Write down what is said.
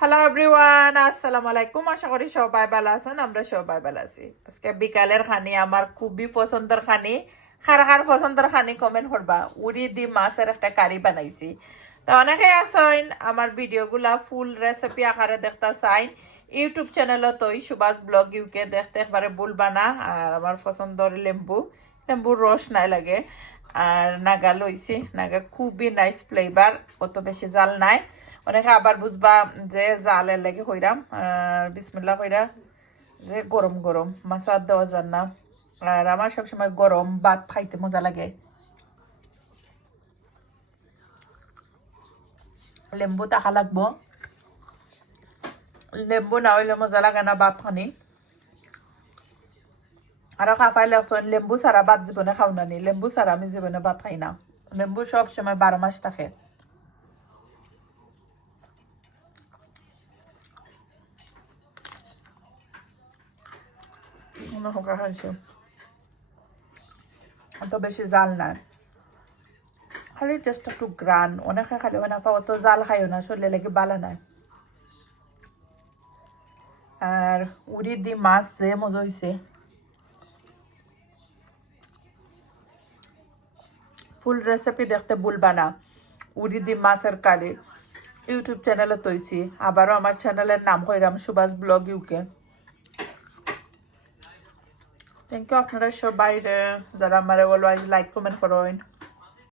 Hello everyone, আসসালামু আলাইকুম। আশা করি সবাই ভালো আছেন। আমরা সবাই ভালো আছি। আজকে বিকালের খানি আমার খুবই পছন্দের খানি। খার খার পছন্দের খানি কমেন্ট করবা। উড়ি দি মাছের একটা কারি বানাইছি। তো অনেকে আছেন আমার ভিডিওগুলা ফুল রেসিপি আকারে দেখতে চাইন। ইউটিউব চ্যানেলত তো সুভাষ ব্লগ ইউকে দেখতে একবারে ভুলবা না। আর আমার পছন্দের লেম্বুর রস নাই লাগে। আর নাগা লইছি, নাগা খুবই নাইস ফ্লেভার, অত বেশি জাল নাই। অনেকে আবার বুঝবা যে জালের লেগে হইরাম। আর বিসমিল্লাহ কইরা যে গরম গরম মাছ আর দেওয়া যান না। আর আমার সবসময় গরম ভাত খাইতে মজা লাগে। লেম্বু টাকা লাগবো, লেম্বু না হইলে মজা লাগে না ভাত খানি। আরো খাফাই লাগছেন লেম্বু ছাড়া ভাত জীবনে খাও না নি। লেম্বু ছাড়া আমি জীবনে ভাত খাই না। লেম্বু সব সময় 12 মাস থাকে। খাইছে অত বেশি জাল নাই, খালি জাস্ট একটু গ্রান। অনেকে খালি অনেকে অত জাল খাইও না, শরীরে লেগে বালা নাই। আর উড়ি দি মাছ যে মজা হয়েছে। ফুল রেসিপি দেখতে ভুলবা না। উড়ি দি মাছের কারি ইউটিউব চ্যানেলে তৈছি। আবারও আমার চ্যানেলের নাম হইরাম Subhash blog UK. Thank you আপনারা সবাই যারা আমার অলওয়াইজ লাইক কমেন্ট করেন।